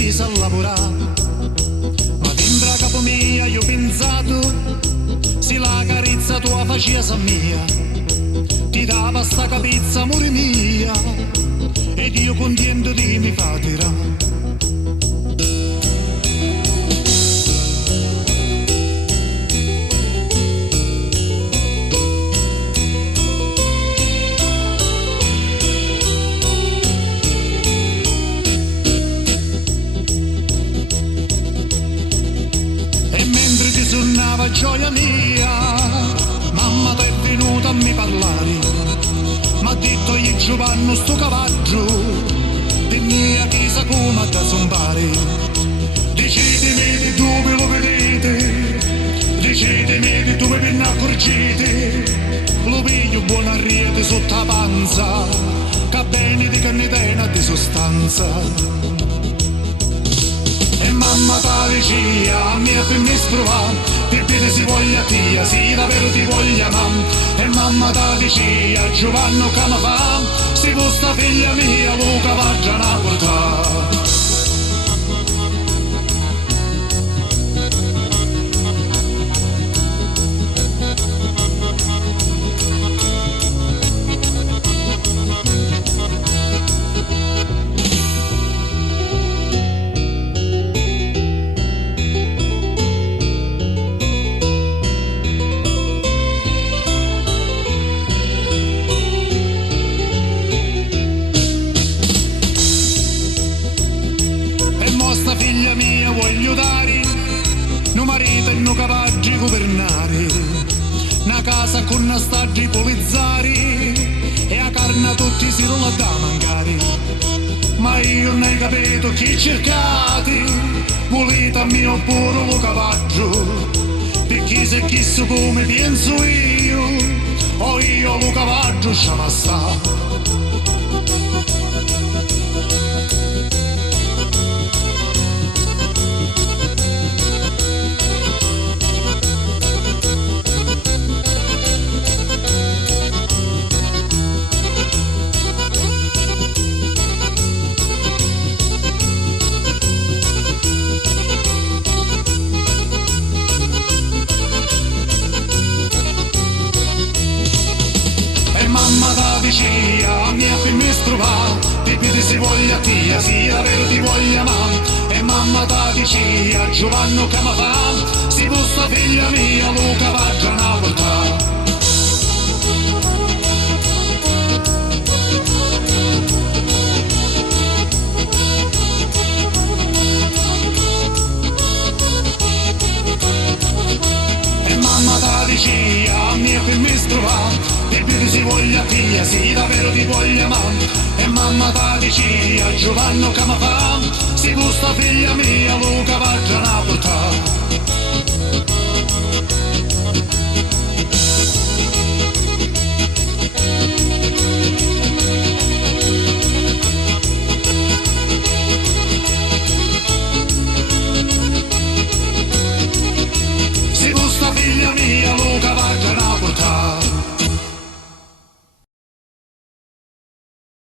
si sa lavorare. Ma dentro a capo mia io ho pensato, se la carezza tua faceva mia, ti dava sta capezza amore mia, ed io contento di mi fa tirare. Suonava gioia mia, mamma t'è venuta a mi parlare, m'ha detto io Giovanni sto cavallo, e mia chiesa come da zombare. Decidimi di dove lo vedete, decidimi di dove ve ne accorgete, lo vedo buona riete sotto la panza, che bene di cannetena di sostanza. E mamma ta dicia, a mia per me sprovare, per bene si voglia tia, sì davvero ti voglia mamma. E mamma ta dicia, Giovanni che mi fa, se questa figlia mia lo cavaggia a portare. Figlia mia voglio dare, no marito e no cavalli governare, una casa con una staggi polizzare, e a carne tutti si non la da mancare. Ma io non ho capito chi cercate, volete a mio puro lo cavaggio, perché se chissà come penso io, o io lo cavaggio sciamassa. Mamma ta dicia, a mia per me sprovare, per piedi si voglia tia, sì davvero ti voglia mamma. E mamma ta dicia, Giovanni che mi fa, si questa figlia mia lo cavaggia a portare. E mamma ta dicia, a mia per me sprovare, e più si voglia figlia, sì davvero ti voglia mamma. E mamma ta dicia, Giovanni che mi fa, si questa figlia mia lo cavaggia a portare.